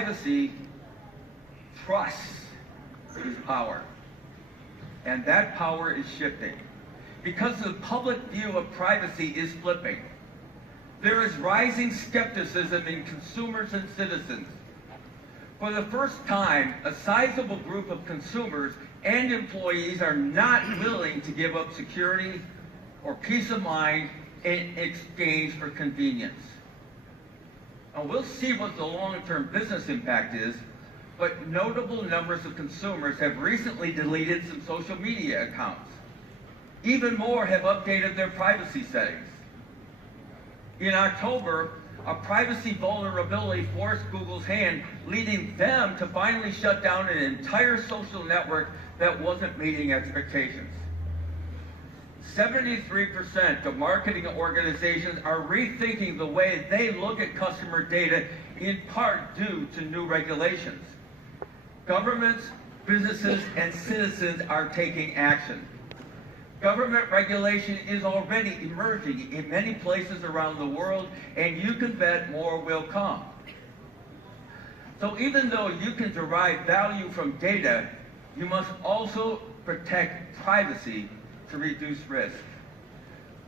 privacy, trust is power. And that power is shifting. Because the public view of privacy is flipping. There is rising skepticism in consumers and citizens. For the first time, a sizable group of consumers and employees are not willing to give up security or peace of mind in exchange for convenience. Now, we'll see what the long-term business impact is, but notable numbers of consumers have recently deleted some social media accounts. Even more have updated their privacy settings. In October, a privacy vulnerability forced Google's hand, leading them to finally shut down an entire social network that wasn't meeting expectations. 73% of marketing organizations are rethinking the way they look at customer data, in part due to new regulations. Governments, businesses, and citizens are taking action. Government regulation is already emerging in many places around the world, and you can bet more will come. So even though you can derive value from data, you must also protect privacy to reduce risk.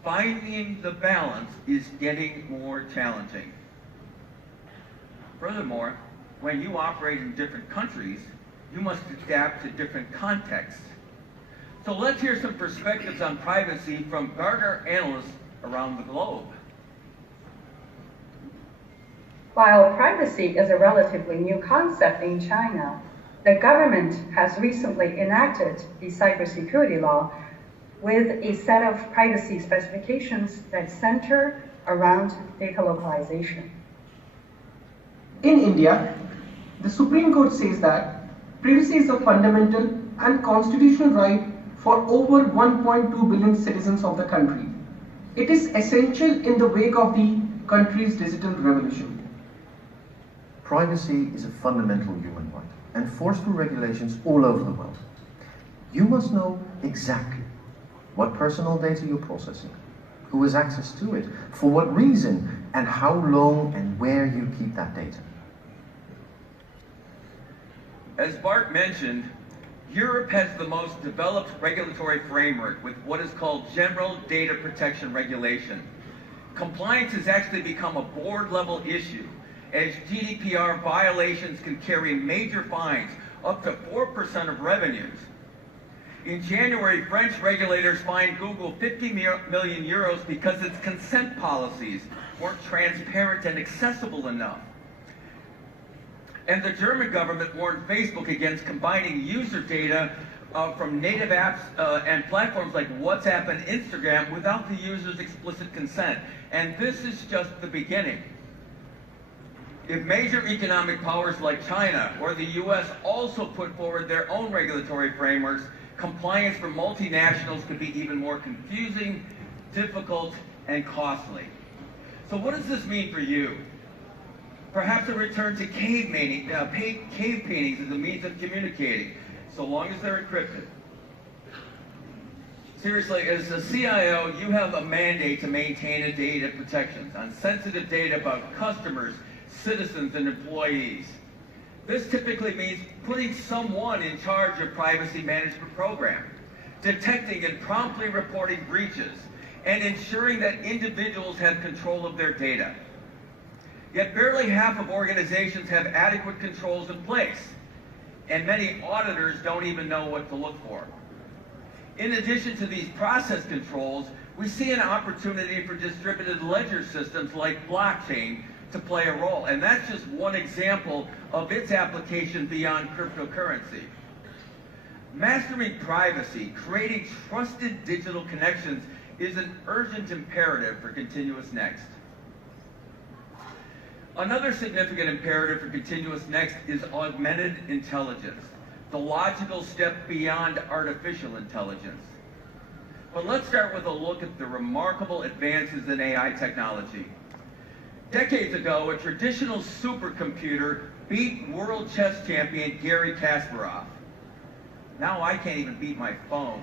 Finding the balance is getting more challenging. Furthermore, when you operate in different countries, you must adapt to different contexts. So let's hear some perspectives on privacy from Gartner analysts around the globe. While privacy is a relatively new concept in China, the government has recently enacted the cybersecurity law with a set of privacy specifications that center around data localization. In India, the Supreme Court says that privacy is a fundamental and constitutional right for over 1.2 billion citizens of the country. It is essential in the wake of the country's digital revolution. Privacy is a fundamental human right, enforced through regulations all over the world. You must know exactly what personal data you're processing, who has access to it, for what reason, and how long and where you keep that data. As Bart mentioned, Europe has the most developed regulatory framework with what is called General Data Protection Regulation. Compliance has actually become a board-level issue, as GDPR violations can carry major fines, up to 4% of revenues. In January, French regulators fined Google 50 million euros because its consent policies weren't transparent and accessible enough. And the German government warned Facebook against combining user data from native apps and platforms like WhatsApp and Instagram without the user's explicit consent. And this is just the beginning. If major economic powers like China or the US also put forward their own regulatory frameworks, compliance for multinationals could be even more confusing, difficult, and costly. So what does this mean for you? Perhaps a return to cave paintings as a means of communicating, so long as they're encrypted. Seriously, as a CIO, you have a mandate to maintain data protections on sensitive data about customers, citizens, and employees. This typically means putting someone in charge of privacy management program, detecting and promptly reporting breaches, and ensuring that individuals have control of their data. Yet barely half of organizations have adequate controls in place, and many auditors don't even know what to look for. In addition to these process controls, we see an opportunity for distributed ledger systems like blockchain to play a role, and that's just one example of its application beyond cryptocurrency. Mastering privacy, creating trusted digital connections is an urgent imperative for ContinuousNext. Another significant imperative for ContinuousNext is augmented intelligence, the logical step beyond artificial intelligence. But let's start with a look at the remarkable advances in AI technology. Decades ago, a traditional supercomputer beat world chess champion Garry Kasparov. Now I can't even beat my phone.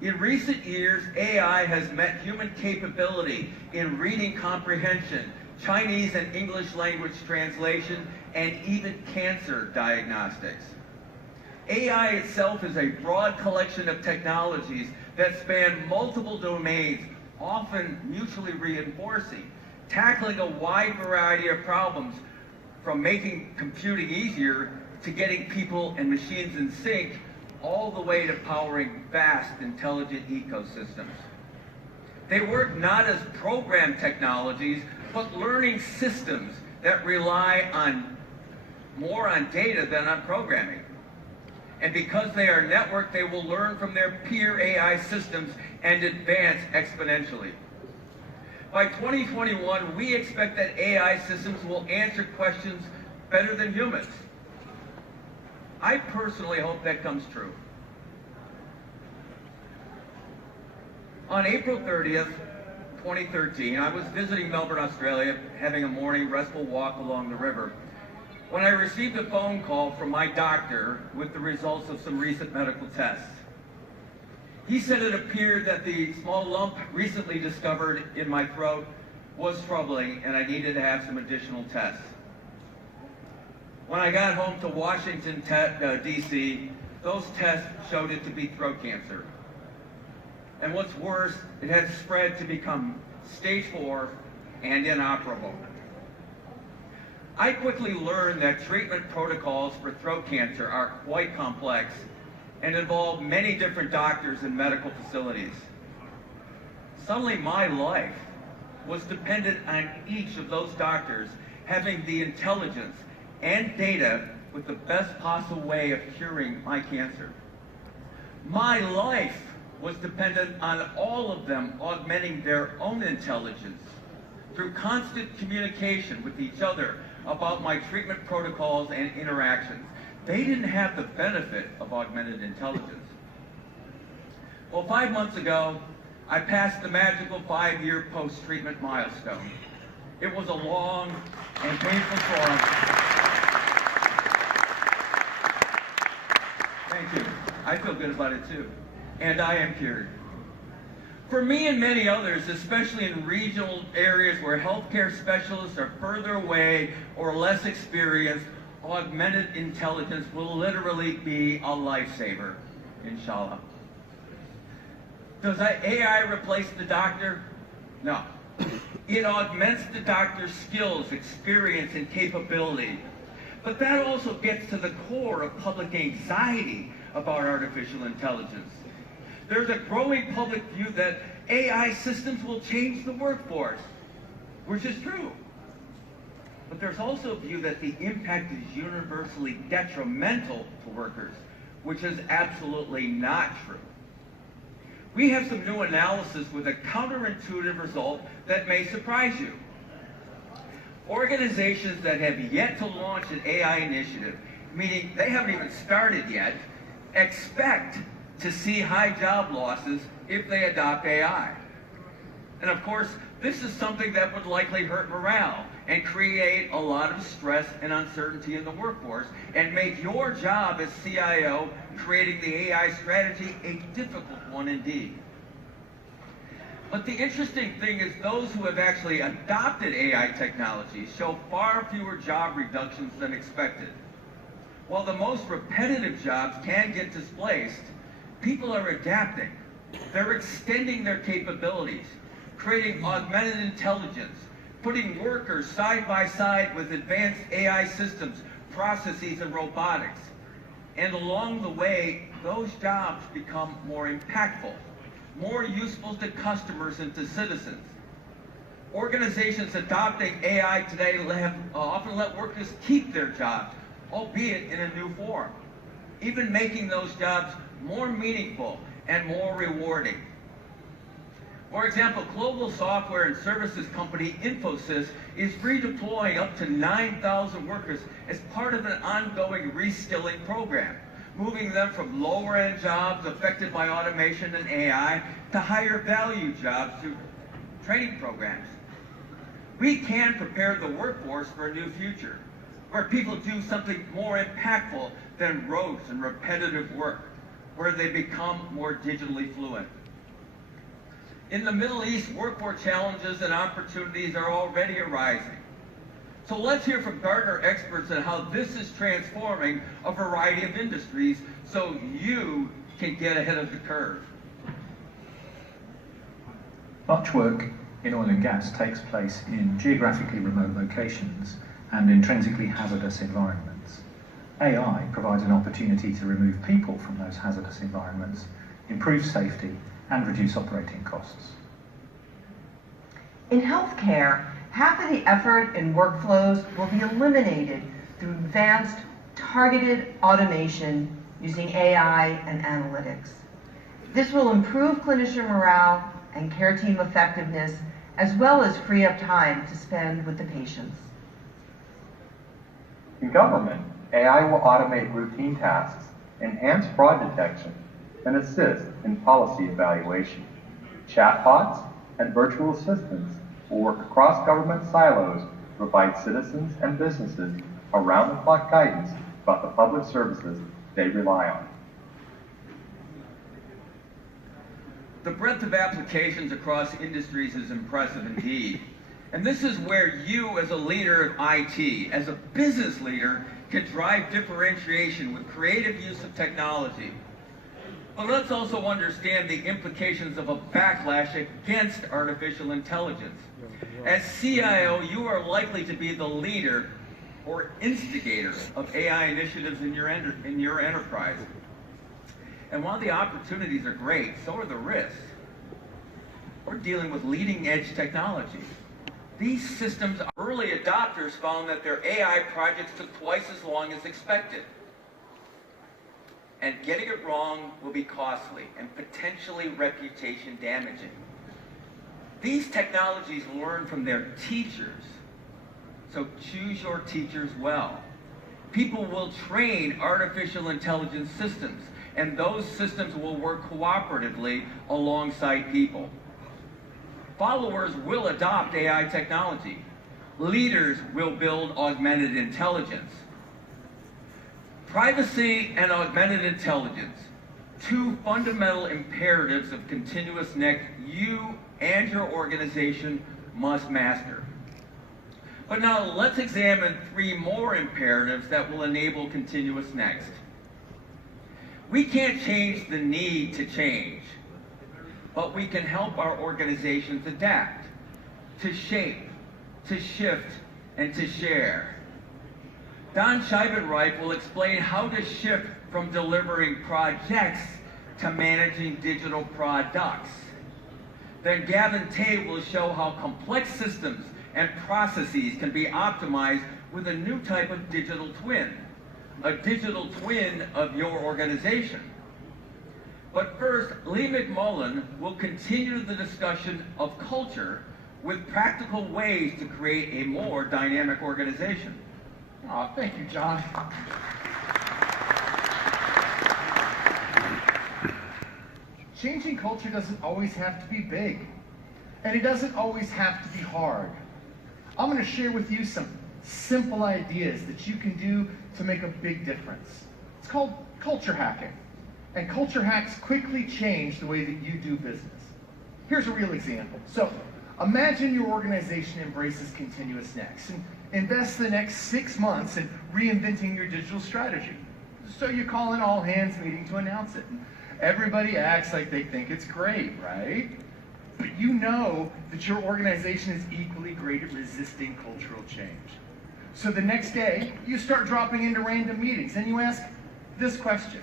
In recent years, AI has met human capability in reading comprehension, Chinese and English language translation, and even cancer diagnostics. AI itself is a broad collection of technologies that span multiple domains, often mutually reinforcing, tackling a wide variety of problems, from making computing easier to getting people and machines in sync, all the way to powering vast, intelligent ecosystems. They work not as program technologies, but learning systems that rely more on data than on programming. And because they are networked, they will learn from their peer AI systems and advance exponentially. By 2021, we expect that AI systems will answer questions better than humans. I personally hope that comes true. On April 30th, 2013, I was visiting Melbourne, Australia, having a morning restful walk along the river, when I received a phone call from my doctor with the results of some recent medical tests. He said it appeared that the small lump recently discovered in my throat was troubling and I needed to have some additional tests. When I got home to Washington, D.C., those tests showed it to be throat cancer. And what's worse, it had spread to become stage 4 and inoperable. I quickly learned that treatment protocols for throat cancer are quite complex and involve many different doctors and medical facilities. Suddenly my life was dependent on each of those doctors having the intelligence and data with the best possible way of curing my cancer. My life was dependent on all of them augmenting their own intelligence through constant communication with each other about my treatment protocols and interactions. They didn't have the benefit of augmented intelligence. Well, 5 months ago, I passed the magical 5-year post-treatment milestone. It was a long and painful process. Thank you. I feel good about it too. And I am cured. For me and many others, especially in regional areas where healthcare specialists are further away or less experienced, augmented intelligence will literally be a lifesaver, inshallah. Does AI replace the doctor? No. It augments the doctor's skills, experience, and capability. But that also gets to the core of public anxiety about artificial intelligence. There's a growing public view that AI systems will change the workforce, which is true. But there's also a view that the impact is universally detrimental to workers, which is absolutely not true. We have some new analysis with a counterintuitive result that may surprise you. Organizations that have yet to launch an AI initiative, meaning they haven't even started yet, expect to see high job losses if they adopt AI. And of course, this is something that would likely hurt morale and create a lot of stress and uncertainty in the workforce and make your job as CIO creating the AI strategy a difficult one indeed. But the interesting thing is those who have actually adopted AI technologies show far fewer job reductions than expected. While the most repetitive jobs can get displaced, people are adapting. They're extending their capabilities, creating augmented intelligence, putting workers side by side with advanced AI systems, processes, and robotics. And along the way, those jobs become more impactful, more useful to customers and to citizens. Organizations adopting AI today often let workers keep their jobs, albeit in a new form, even making those jobs more meaningful and more rewarding. For example, global software and services company Infosys is redeploying up to 9,000 workers as part of an ongoing reskilling program, moving them from lower-end jobs affected by automation and AI to higher-value jobs through training programs. We can prepare the workforce for a new future, where people do something more impactful than rote and repetitive work, where they become more digitally fluent. In the Middle East, workforce challenges and opportunities are already arising. So let's hear from Gartner experts on how this is transforming a variety of industries so you can get ahead of the curve. Much work in oil and gas takes place in geographically remote locations and intrinsically hazardous environments. AI provides an opportunity to remove people from those hazardous environments, improve safety, and reduce operating costs. In healthcare, half of the effort in workflows will be eliminated through advanced, targeted automation using AI and analytics. This will improve clinician morale and care team effectiveness, as well as free up time to spend with the patients. In government, AI will automate routine tasks, enhance fraud detection, and assist in policy evaluation. Chatbots and virtual assistants will work across government silos to provide citizens and businesses around-the-clock guidance about the public services they rely on. The breadth of applications across industries is impressive indeed. And this is where you, as a leader of IT, as a business leader, can drive differentiation with creative use of technology. But let's also understand the implications of a backlash against artificial intelligence. As CIO, you are likely to be the leader or instigator of AI initiatives in your enterprise. And while the opportunities are great, so are the risks. We're dealing with leading-edge technology. These systems, early adopters found that their AI projects took twice as long as expected. And getting it wrong will be costly and potentially reputation damaging. These technologies learn from their teachers, so choose your teachers well. People will train artificial intelligence systems, and those systems will work cooperatively alongside people. Followers will adopt AI technology. Leaders will build augmented intelligence. Privacy and augmented intelligence, two fundamental imperatives of ContinuousNext you and your organization must master. But now let's examine three more imperatives that will enable ContinuousNext. We can't change the need to change, but we can help our organizations adapt, to shape, to shift, and to share. Don Scheibenreich will explain how to shift from delivering projects to managing digital products. Then Gavin Tay will show how complex systems and processes can be optimized with a new type of digital twin, a digital twin of your organization. But first, Lee McMullen will continue the discussion of culture with practical ways to create a more dynamic organization. Oh, thank you, John. Changing culture doesn't always have to be big, and it doesn't always have to be hard. I'm going to share with you some simple ideas that you can do to make a big difference. It's called culture hacking, and culture hacks quickly change the way that you do business. Here's a real example. So, imagine your organization embraces ContinuousNext and invest the next 6 months in reinventing your digital strategy. So you call an all-hands meeting to announce it. And everybody acts like they think it's great, right? But you know that your organization is equally great at resisting cultural change. So the next day, you start dropping into random meetings and you ask this question: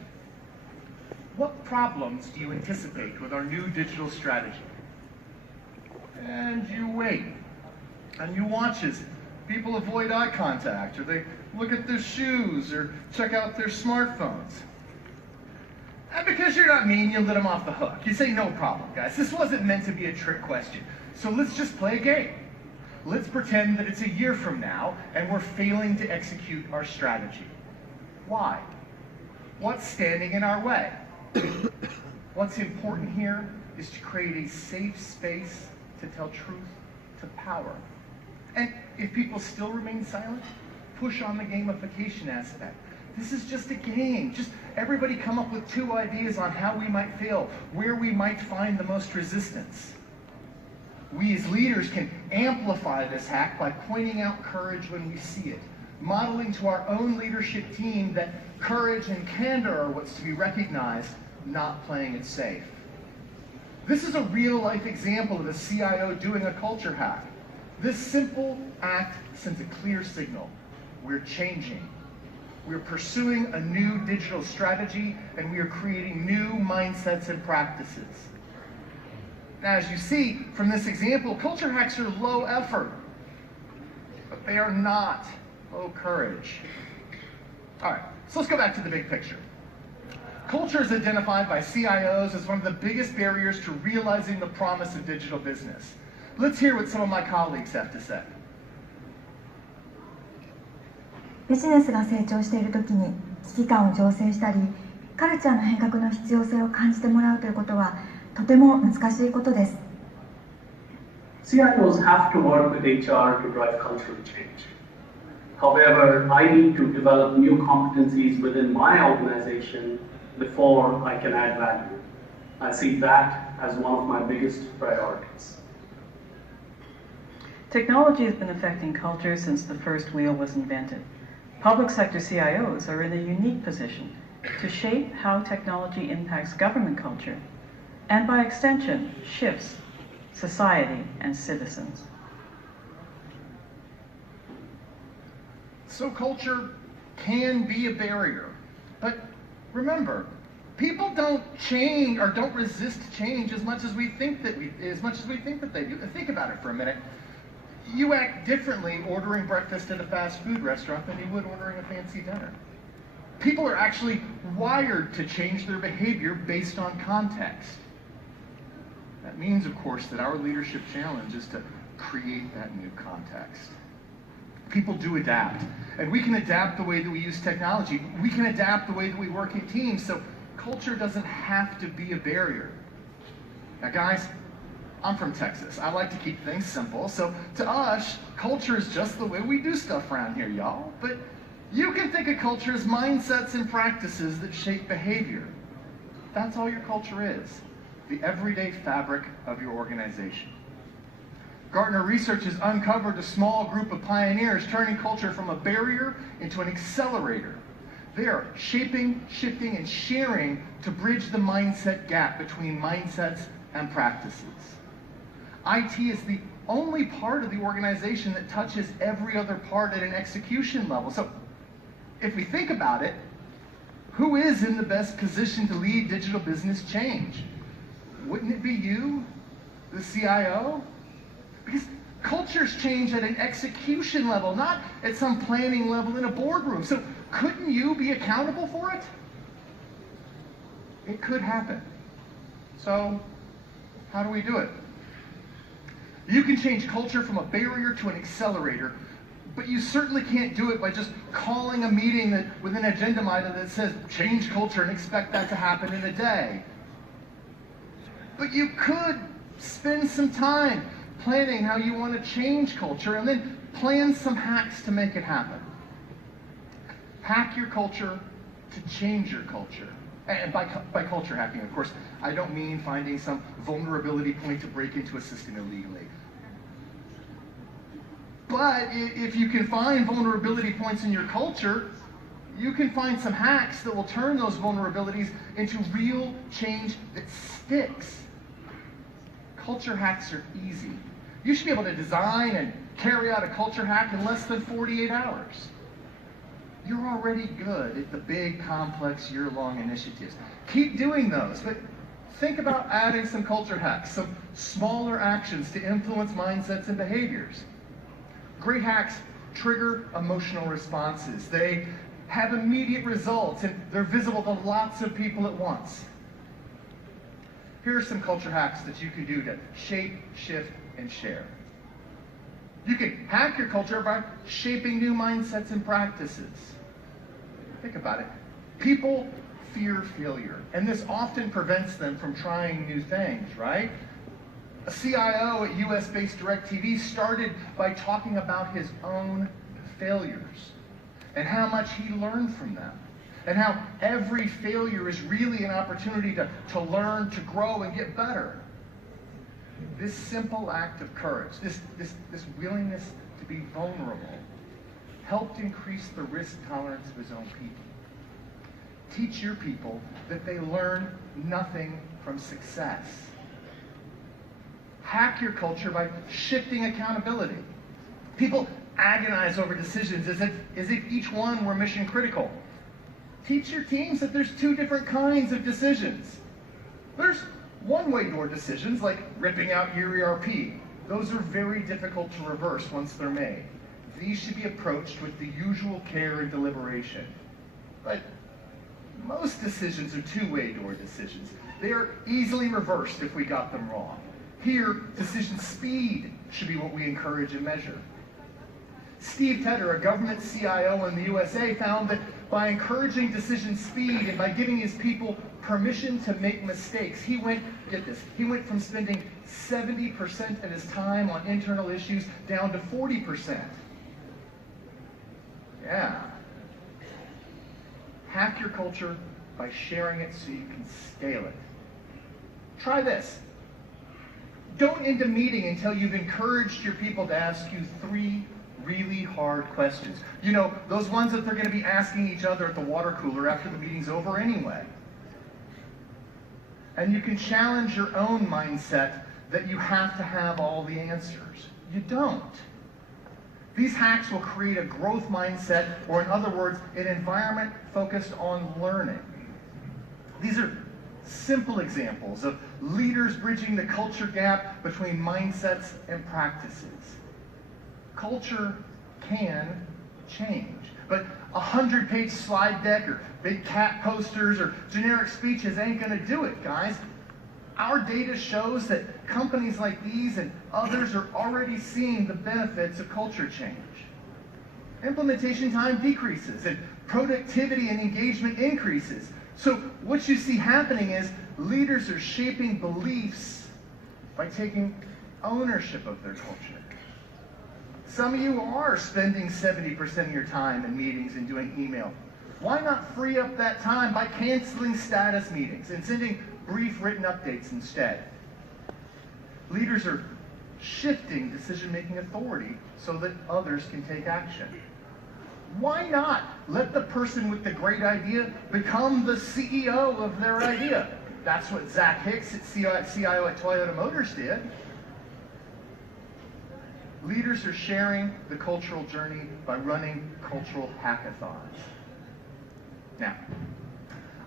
what problems do you anticipate with our new digital strategy? And you wait, and you watch as people avoid eye contact, or they look at their shoes, or check out their smartphones. And because you're not mean, you let them off the hook. You say, no problem, guys. This wasn't meant to be a trick question. So let's just play a game. Let's pretend that it's a year from now, and we're failing to execute our strategy. Why? What's standing in our way? What's important here is to create a safe space to tell truth to power. And if people still remain silent, push on the gamification aspect. This is just a game. Just everybody come up with 2 ideas on how we might fail, where we might find the most resistance. We as leaders can amplify this hack by pointing out courage when we see it, modeling to our own leadership team that courage and candor are what's to be recognized, not playing it safe. This is a real-life example of a CIO doing a culture hack. This simple act sends a clear signal. We're changing. We're pursuing a new digital strategy, and we are creating new mindsets and practices. Now, as you see from this example, culture hacks are low effort, but they are not low courage. All right, so let's go back to the big picture. Culture is identified by CIOs as one of the biggest barriers to realizing the promise of digital business. Let's hear what some of my colleagues have to say. ビジネスが成長しているときに危機感を醸成したり、カルチャーの変革の必要性を感じてもらうということはとても難しいことです。CIOs have to work with HR to drive cultural change. However, I need to develop new competencies within my organization before I can add value. I see that as one of my biggest priorities. Technology has been affecting culture since the first wheel was invented. Public sector CIOs are in a unique position to shape how technology impacts government culture, and by extension, shifts society and citizens. So culture can be a barrier, but remember, people don't change or don't resist change as much as we think that they do. Think about it for a minute. You act differently ordering breakfast at a fast food restaurant than you would ordering a fancy dinner. People are actually wired to change their behavior based on context. That means, of course, that our leadership challenge is to create that new context. People do adapt, and we can adapt the way that we use technology. We can adapt the way that we work in teams, so culture doesn't have to be a barrier. Now, guys, I'm from Texas. I like to keep things simple, so to us, culture is just the way we do stuff around here, y'all. But you can think of culture as mindsets and practices that shape behavior. That's all your culture is, the everyday fabric of your organization. Gartner research has uncovered a small group of pioneers turning culture from a barrier into an accelerator. They are shaping, shifting, and sharing to bridge the mindset gap between mindsets and practices. IT is the only part of the organization that touches every other part at an execution level. So if we think about it, who is in the best position to lead digital business change? Wouldn't it be you, the CIO? Because cultures change at an execution level, not at some planning level in a boardroom. So couldn't you be accountable for it? It could happen. So how do we do it? You can change culture from a barrier to an accelerator, but you certainly can't do it by just calling a meeting with an agenda item that says change culture and expect that to happen in a day. But you could spend some time planning how you want to change culture and then plan some hacks to make it happen. Hack your culture to change your culture. And by culture hacking, of course, I don't mean finding some vulnerability point to break into a system illegally. But if you can find vulnerability points in your culture, you can find some hacks that will turn those vulnerabilities into real change that sticks. Culture hacks are easy. You should be able to design and carry out a culture hack in less than 48 hours. You're already good at the big, complex, year-long initiatives. Keep doing those, but think about adding some culture hacks, some smaller actions to influence mindsets and behaviors. Great hacks trigger emotional responses. They have immediate results, and they're visible to lots of people at once. Here are some culture hacks that you can do to shape, shift, and share. You can hack your culture by shaping new mindsets and practices. Think about it. People fear failure, and this often prevents them from trying new things, right? A CIO at US-based DirecTV started by talking about his own failures and how much he learned from them, and how every failure is really an opportunity to learn, to grow, and get better. This simple act of courage, this willingness to be vulnerable, helped increase the risk tolerance of his own people. Teach your people that they learn nothing from success. Hack your culture by shifting accountability. People agonize over decisions as if each one were mission critical. Teach your teams that there's two different kinds of decisions. There's one-way door decisions, like ripping out your ERP. Those are very difficult to reverse once they're made. These should be approached with the usual care and deliberation. But most decisions are two-way door decisions. They are easily reversed if we got them wrong. Here, decision speed should be what we encourage and measure. Steve Tedder, a government CIO in the USA, found that by encouraging decision speed and by giving his people permission to make mistakes, he went from spending 70% of his time on internal issues down to 40%. Yeah. Hack your culture by sharing it so you can scale it. Try this. Don't end a meeting until you've encouraged your people to ask you 3 really hard questions. You know, those ones that they're going to be asking each other at the water cooler after the meeting's over anyway. And you can challenge your own mindset that you have to have all the answers. You don't. These hacks will create a growth mindset, or in other words, an environment focused on learning. These are simple examples of leaders bridging the culture gap between mindsets and practices. Culture can change, but a 100-page slide deck or big cat posters or generic speeches ain't gonna do it, guys. Our data shows that companies like these and others are already seeing the benefits of culture change. Implementation time decreases and productivity and engagement increases. So what you see happening is leaders are shaping beliefs by taking ownership of their culture. Some of you are spending 70% of your time in meetings and doing email. Why not free up that time by canceling status meetings and sending brief written updates instead? Leaders are shifting decision-making authority so that others can take action. Why not let the person with the great idea become the CEO of their idea? That's what Zach Hicks, CIO at Toyota Motors, did. Leaders are sharing the cultural journey by running cultural hackathons. Now,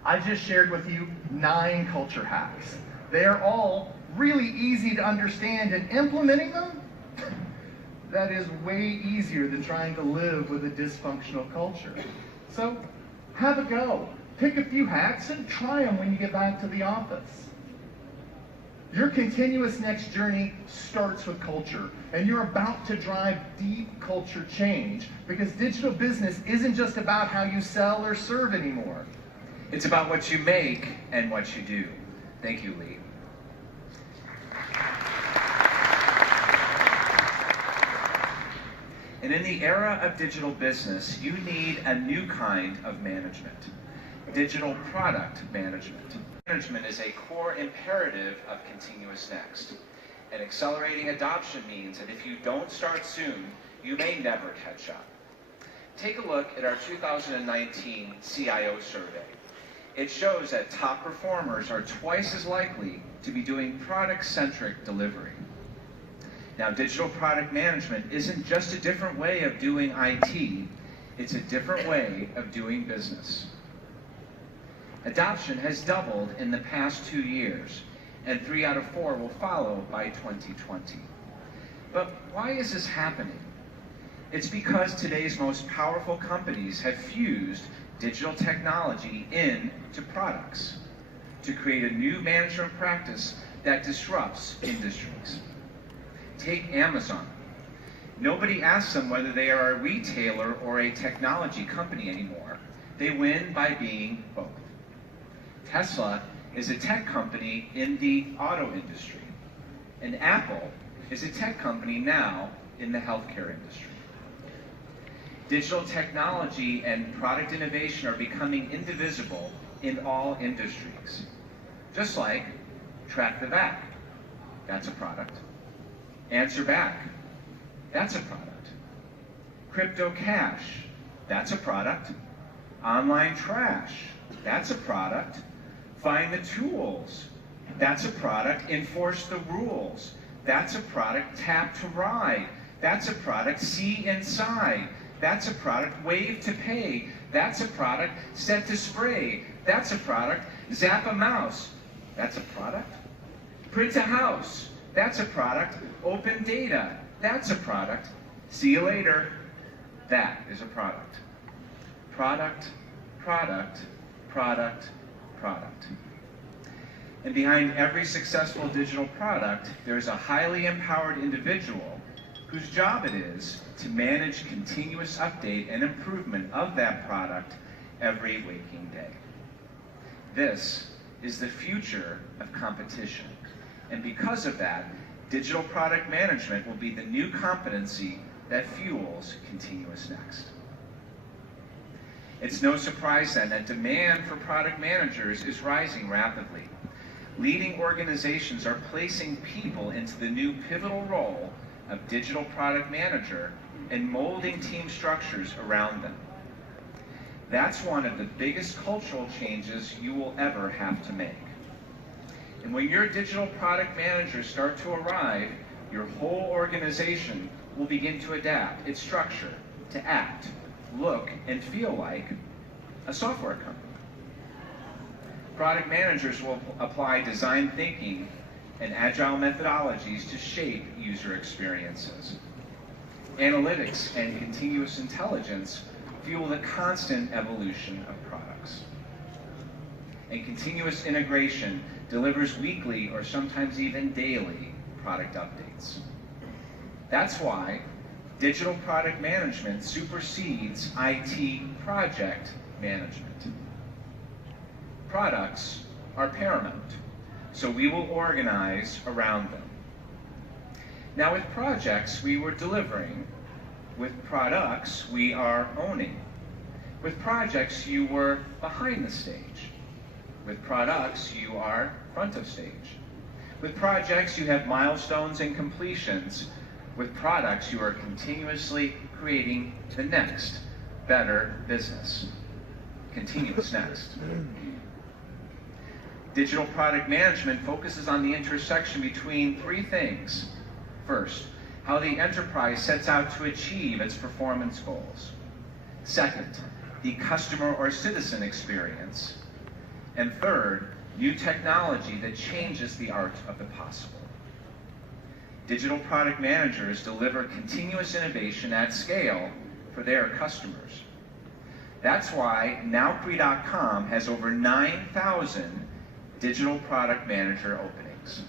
I just shared with you 9 culture hacks. They're all really easy to understand, and implementing them, that is way easier than trying to live with a dysfunctional culture. So, have a go. Pick a few hacks and try them when you get back to the office. Your ContinuousNext journey starts with culture, and you're about to drive deep culture change, because digital business isn't just about how you sell or serve anymore. It's about what you make and what you do. Thank you, Lee. And in the era of digital business, you need a new kind of management, digital product management. Management is a core imperative of ContinuousNext. And accelerating adoption means that if you don't start soon, you may never catch up. Take a look at our 2019 CIO survey. It shows that top performers are twice as likely to be doing product-centric delivery. Now, digital product management isn't just a different way of doing IT, it's a different way of doing business. Adoption has doubled in the past 2 years, and 3 out of 4 will follow by 2020. But why is this happening? It's because today's most powerful companies have fused digital technology into products to create a new management practice that disrupts industries. Take Amazon. Nobody asks them whether they are a retailer or a technology company anymore. They win by being both. Tesla is a tech company in the auto industry, and Apple is a tech company now in the healthcare industry. Digital technology and product innovation are becoming indivisible in all industries. Just like Track the Vac. that's a product. Answer back, that's a product. Crypto cash, that's a product. Online trash, that's a product. Find the tools, that's a product. Enforce the rules, that's a product. Tap to ride, that's a product. See inside, that's a product. Wave to pay, that's a product. Set to spray, that's a product. Zap a mouse, that's a product. Print a house, that's a product. Open data, that's a product. See you later, that is a product. Product, product, product, product. And behind every successful digital product, there's a highly empowered individual whose job it is to manage continuous update and improvement of that product every waking day. This is the future of competition. And because of that, digital product management will be the new competency that fuels ContinuousNext. It's no surprise then that demand for product managers is rising rapidly. Leading organizations are placing people into the new pivotal role of digital product manager and molding team structures around them. That's one of the biggest cultural changes you will ever have to make. And when your digital product managers start to arrive, your whole organization will begin to adapt its structure to act, look, and feel like a software company. Product managers will apply design thinking and agile methodologies to shape user experiences. Analytics and continuous intelligence fuel the constant evolution of products. And continuous integration delivers weekly or sometimes even daily product updates. That's why digital product management supersedes IT project management. Products are paramount, so we will organize around them. Now with projects, we were delivering. With products, we are owning. With projects, you were behind the stage. With products, you are front of stage. With projects, you have milestones and completions. With products, you are continuously creating the next better business. ContinuousNext. Digital product management focuses on the intersection between three things. First, how the enterprise sets out to achieve its performance goals. Second, the customer or citizen experience. And third, new technology that changes the art of the possible. Digital product managers deliver continuous innovation at scale for their customers. That's why Nowcre.com has over 9,000 digital product manager openings.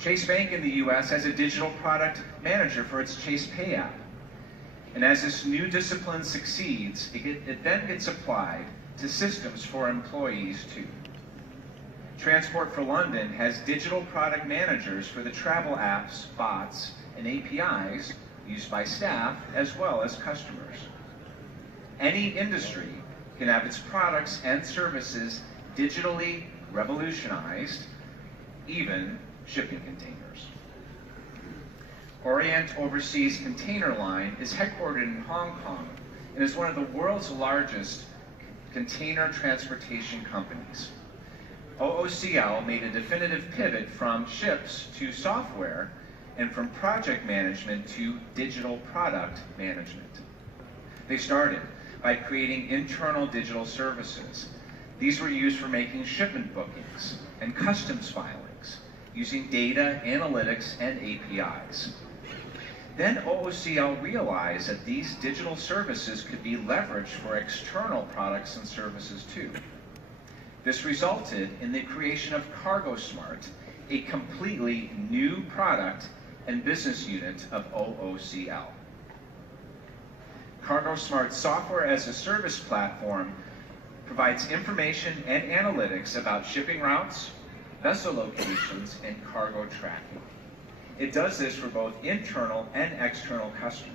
Chase Bank in the US has a digital product manager for its Chase Pay app. And as this new discipline succeeds, it then gets applied to systems for employees too. Transport for London has digital product managers for the travel apps, bots, and APIs used by staff as well as customers. Any industry can have its products and services digitally revolutionized, even shipping containers. Orient Overseas Container Line is headquartered in Hong Kong and is one of the world's largest container transportation companies. OOCL made a definitive pivot from ships to software and from project management to digital product management. They started by creating internal digital services. These were used for making shipment bookings and customs filings, using data, analytics, and APIs. Then OOCL realized that these digital services could be leveraged for external products and services too. This resulted in the creation of CargoSmart, a completely new product and business unit of OOCL. CargoSmart's software as a service platform provides information and analytics about shipping routes, vessel locations, and cargo tracking. It does this for both internal and external customers.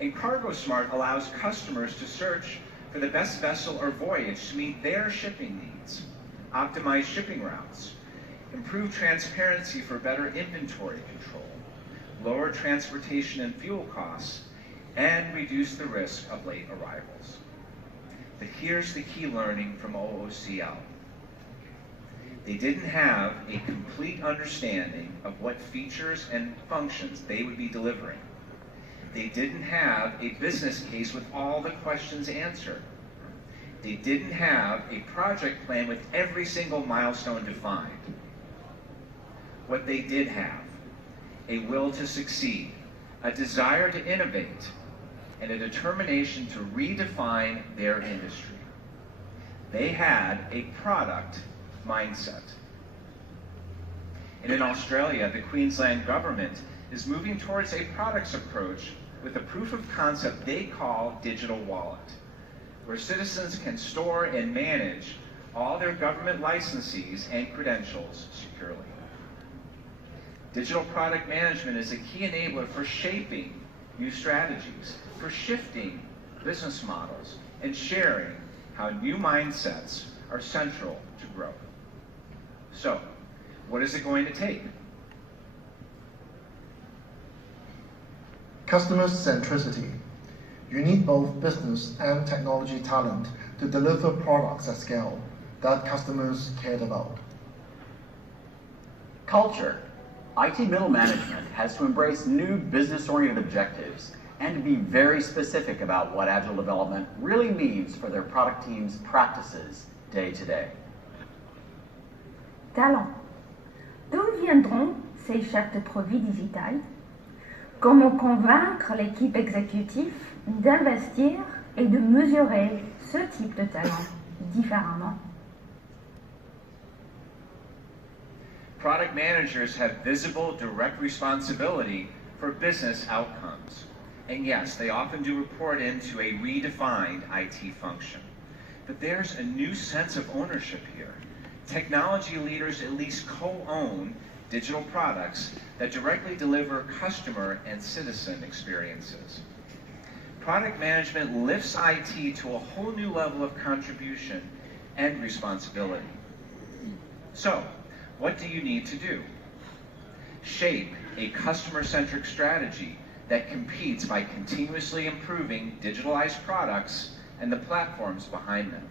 And CargoSmart allows customers to search for the best vessel or voyage to meet their shipping needs, optimize shipping routes, improve transparency for better inventory control, lower transportation and fuel costs, and reduce the risk of late arrivals. But here's the key learning from OOCL. They didn't have a complete understanding of what features and functions they would be delivering. They didn't have a business case with all the questions answered. They didn't have a project plan with every single milestone defined. What they did have, a will to succeed, a desire to innovate, and a determination to redefine their industry. They had a product mindset. And in Australia, the Queensland government is moving towards a products approach with a proof of concept they call digital wallet, where citizens can store and manage all their government licenses and credentials securely. Digital product management is a key enabler for shaping new strategies, for shifting business models, and sharing how new mindsets are central to growth. So, what is it going to take? Customer centricity. You need both business and technology talent to deliver products at scale that customers cared about. Culture. IT middle management has to embrace new business-oriented objectives and to be very specific about what agile development really means for their product team's practices day to day. Talent. D'où viendront ces chefs de produits digital? Comment convaincre l'équipe exécutive d'investir et de mesurer ce type de talent différemment? Product managers have visible, direct responsibility for business outcomes. And yes, they often do report into a redefined IT function. But there's a new sense of ownership here. Technology leaders at least co-own digital products that directly deliver customer and citizen experiences. Product management lifts IT to a whole new level of contribution and responsibility. So, what do you need to do? Shape a customer-centric strategy that competes by continuously improving digitalized products and the platforms behind them.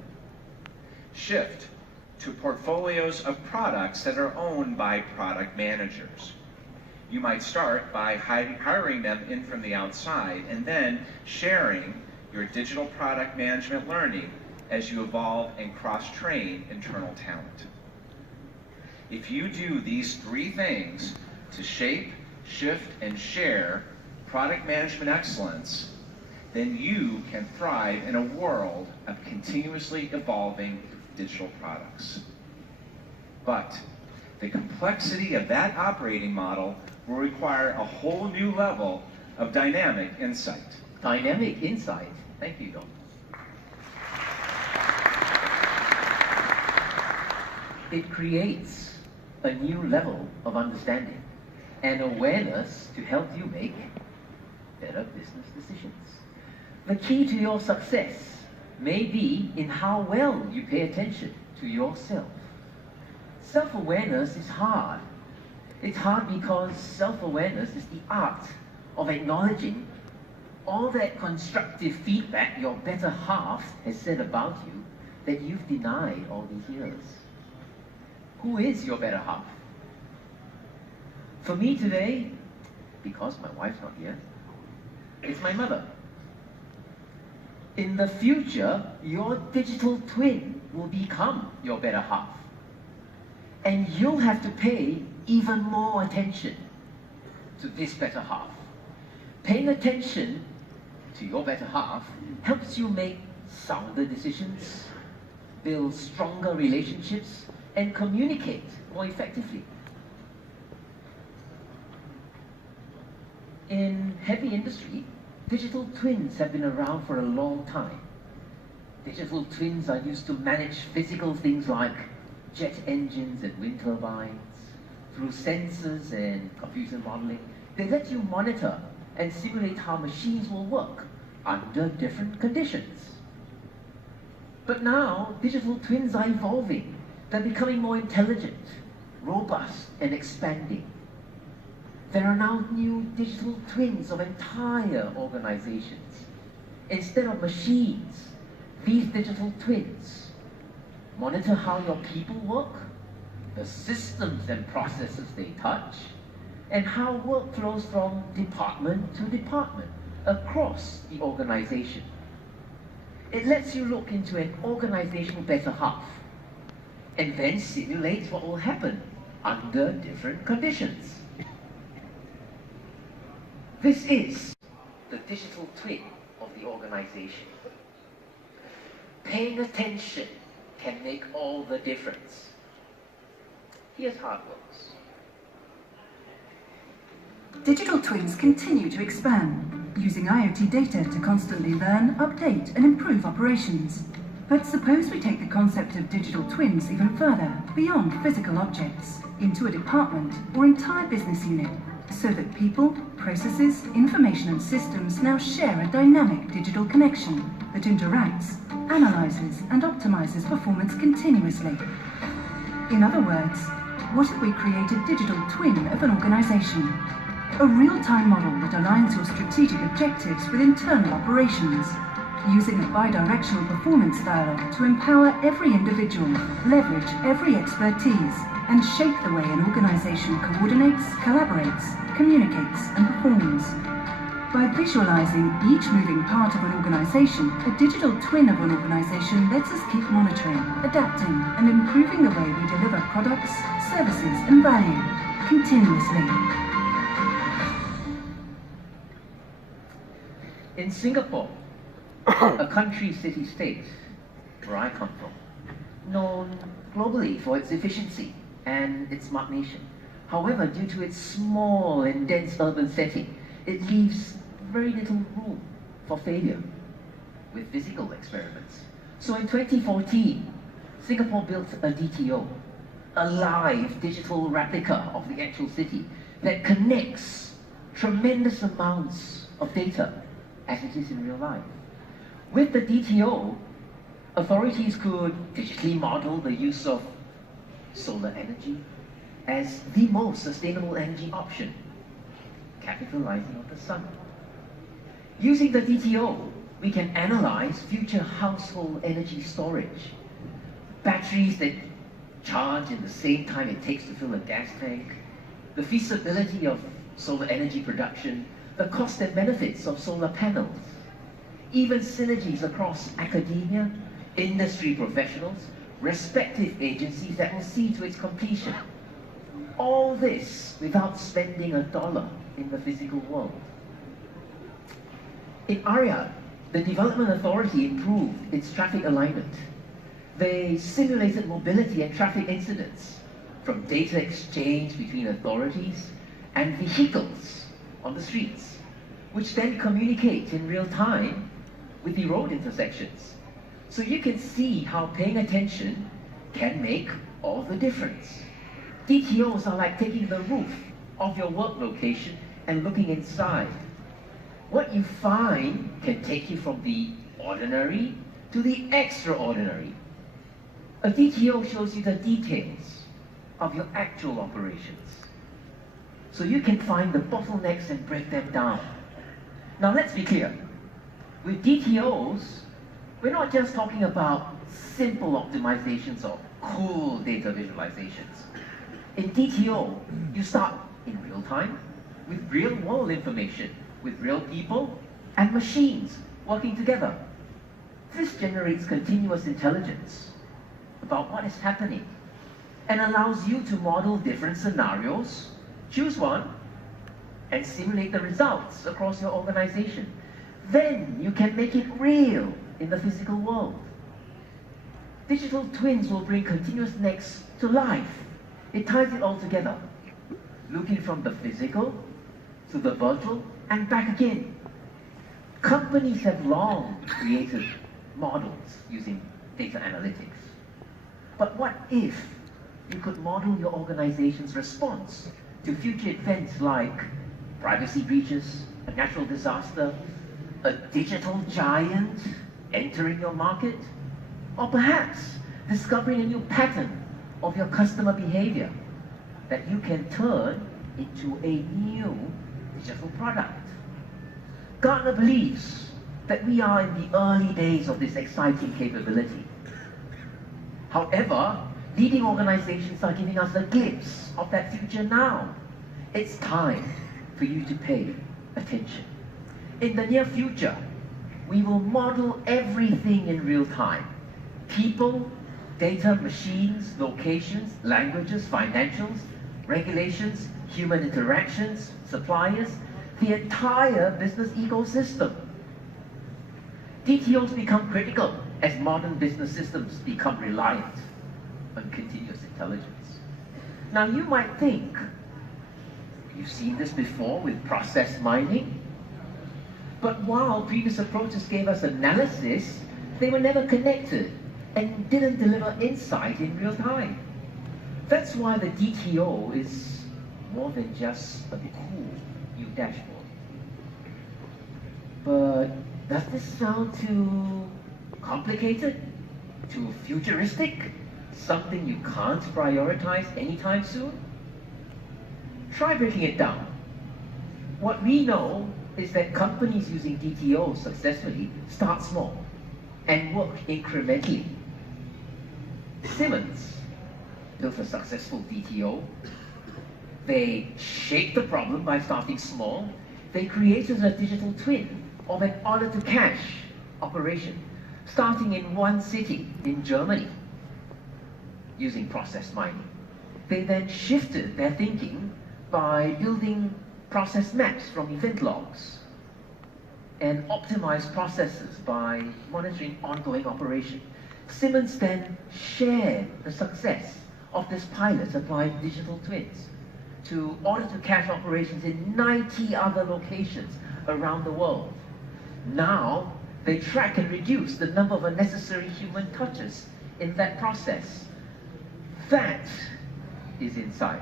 Shift to portfolios of products that are owned by product managers. You might start by hiring them in from the outside and then sharing your digital product management learning as you evolve and cross-train internal talent. If you do these three things to shape, shift, and share product management excellence, then you can thrive in a world of continuously evolving digital products. But the complexity of that operating model will require a whole new level of dynamic insight. Dynamic insight? Thank you, Don. It creates a new level of understanding and awareness to help you make better business decisions. The key to your success may be in how well you pay attention to yourself. Self-awareness is hard. It's hard because self-awareness is the art of acknowledging all that constructive feedback your better half has said about you that you've denied all these years. Who is your better half? For me today, because my wife's not here, it's my mother. In the future, your digital twin will become your better half. And you'll have to pay even more attention to this better half. Paying attention to your better half helps you make sounder decisions, build stronger relationships, and communicate more effectively. In heavy industry, digital twins have been around for a long time. Digital twins are used to manage physical things like jet engines and wind turbines. Through sensors and computer modeling, they let you monitor and simulate how machines will work under different conditions. But now, digital twins are evolving. They're becoming more intelligent. robust and expanding. There are now new digital twins of entire organizations. Instead of machines, these digital twins monitor how your people work, the systems and processes they touch, and how work flows from department to department across the organization. It lets you look into an organizational better half and then simulates what will happen under different conditions. This is the digital twin of the organization. Paying attention can make all the difference. Here's how it works. Digital twins continue to expand, using IoT data to constantly learn, update, and improve operations. But suppose we take the concept of digital twins even further, beyond physical objects, into a department or entire business unit, so that people, processes, information, and systems now share a dynamic digital connection that interacts, analyzes, and optimizes performance continuously. In other words, what if we create a digital twin of an organization? A real-time model that aligns your strategic objectives with internal operations, using a bidirectional performance dialogue to empower every individual, leverage every expertise, and shape the way an organization coordinates, collaborates, communicates, and performs. By visualizing each moving part of an organization, a digital twin of an organization lets us keep monitoring, adapting, and improving the way we deliver products, services, and value continuously. In Singapore, a country city-state where I come from, known globally for its efficiency and its smart nation. However, due to its small and dense urban setting, it leaves very little room for failure with physical experiments. So in 2014, Singapore built a DTO, a live digital replica of the actual city that connects tremendous amounts of data as it is in real life. With the DTO, authorities could digitally model the use of solar energy as the most sustainable energy option, capitalizing on the sun. Using the DTO, we can analyze future household energy storage, batteries that charge in the same time it takes to fill a gas tank, the feasibility of solar energy production, the cost and benefits of solar panels, even synergies across academia, industry professionals, respective agencies that will see to its completion. All this without spending $1 in the physical world. In ARIA, the Development Authority improved its traffic alignment. They simulated mobility and traffic incidents from data exchange between authorities and vehicles on the streets, which then communicate in real time with the road intersections. So you can see how paying attention can make all the difference. DTOs are like taking the roof of your work location and looking inside. What you find can take you from the ordinary to the extraordinary. A DTO shows you the details of your actual operations, so you can find the bottlenecks and break them down. Now let's be clear. With DTOs, we're not just talking about simple optimizations or cool data visualizations. In DTO, you start in real time with real world information, with real people and machines working together. This generates continuous intelligence about what is happening and allows you to model different scenarios, choose one, and simulate the results across your organization. Then you can make it real in the physical world. Digital twins will bring ContinuousNext to life. It ties it all together, looking from the physical to the virtual and back again. Companies have long created models using data analytics. But what if you could model your organization's response to future events like privacy breaches, a natural disaster, a digital giant entering your market, or perhaps discovering a new pattern of your customer behavior that you can turn into a new digital product. Gartner believes that we are in the early days of this exciting capability. However, leading organizations are giving us a glimpse of that future now. It's time for you to pay attention. In the near future, we will model everything in real time. People, data, machines, locations, languages, financials, regulations, human interactions, suppliers, the entire business ecosystem. DTOs become critical as modern business systems become reliant on continuous intelligence. Now you might think, you've seen this before with process mining, but while previous approaches gave us analysis, they were never connected and didn't deliver insight in real time. That's why the DTO is more than just a cool new dashboard. But does this sound too complicated? Too futuristic? Something you can't prioritize anytime soon? Try breaking it down. What we know is that companies using DTO successfully start small and work incrementally. Siemens built a successful DTO. They shaped the problem by starting small. They created a digital twin of an order-to-cash operation, starting in one city in Germany, using process mining. They then shifted their thinking by building process maps from event logs and optimized processes by monitoring ongoing operation. Siemens then shared the success of this pilot applying digital twins to order-to-cash operations in 90 other locations around the world. Now, they track and reduce the number of unnecessary human touches in that process. That is insight.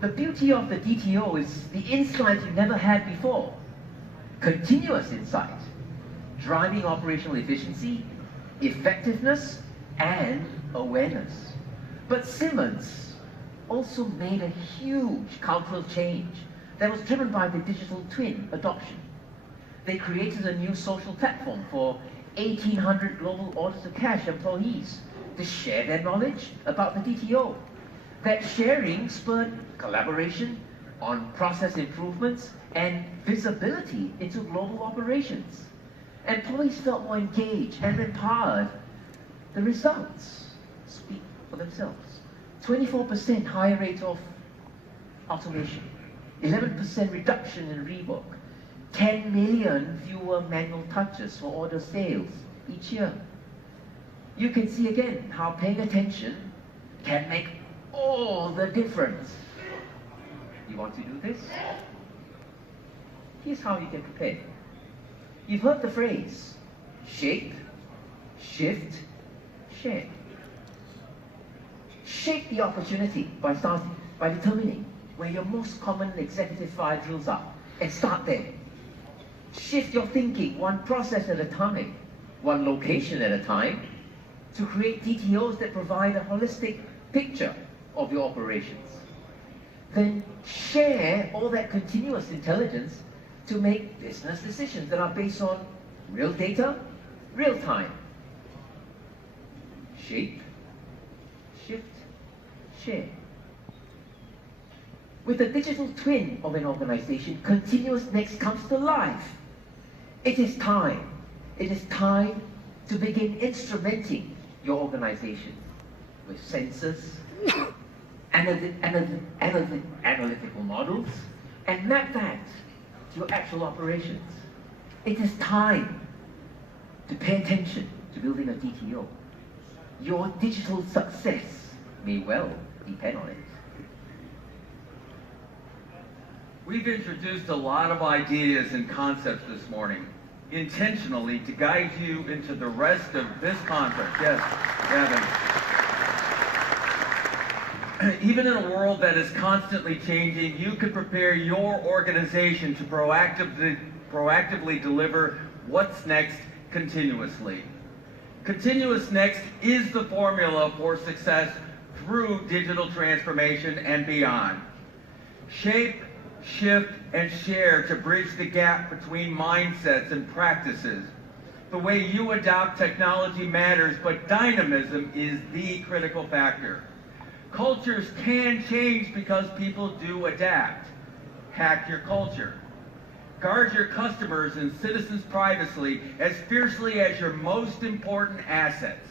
The beauty of the DTO is the insight you never had before. Continuous insight, driving operational efficiency, effectiveness, and awareness. But Siemens also made a huge cultural change that was driven by the digital twin adoption. They created a new social platform for 1,800 global order-to-cash employees to share their knowledge about the DTO. That sharing spurred collaboration on process improvements and visibility into global operations. Employees felt more engaged and empowered. The results speak for themselves. 24% higher rate of automation, 11% reduction in rework, 10 million fewer manual touches for order sales each year. You can see again how paying attention can make all the difference. You want to do this? Here's how you can prepare. You've heard the phrase, shape, shift, share. Shape the opportunity by determining where your most common executive fire drills are and start there. Shift your thinking one process at a time, one location at a time, to create DTOs that provide a holistic picture of your operations. Then share all that continuous intelligence to make business decisions that are based on real data, real time. Shape, shift, share. With the digital twin of an organization, ContinuousNext comes to life. It is time. It is time to begin instrumenting your organization with sensors, analytical models, and map that to your actual operations. It is time to pay attention to building a DTO. Your digital success may well depend on it. We've introduced a lot of ideas and concepts this morning, intentionally to guide you into the rest of this conference. Yes, Gavin. Even in a world that is constantly changing, you can prepare your organization to proactively deliver what's next continuously. ContinuousNext is the formula for success through digital transformation and beyond. Shape, shift, and share to bridge the gap between mindsets and practices. The way you adopt technology matters, but dynamism is the critical factor. Cultures can change because people do adapt. Hack your culture. Guard your customers and citizens' privacy as fiercely as your most important assets.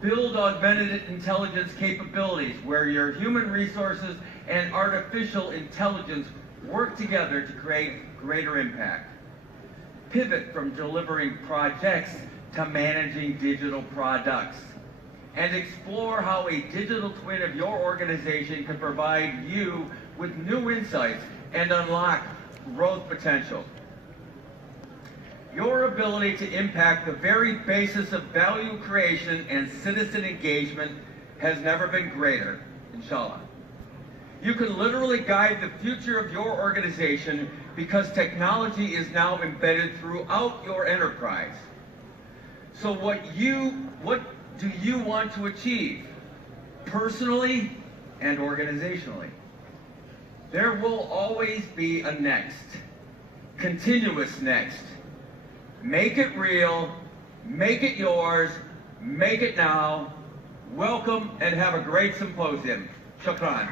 Build augmented intelligence capabilities where your human resources and artificial intelligence work together to create greater impact. Pivot from delivering projects to managing digital products. And explore how a digital twin of your organization can provide you with new insights and unlock growth potential. Your ability to impact the very basis of value creation and citizen engagement has never been greater, inshallah. You can literally guide the future of your organization because technology is now embedded throughout your enterprise. So what do you want to achieve, personally and organizationally? There will always be a next, continuous next. Make it real, make it yours, make it now. Welcome and have a great symposium. Shukran.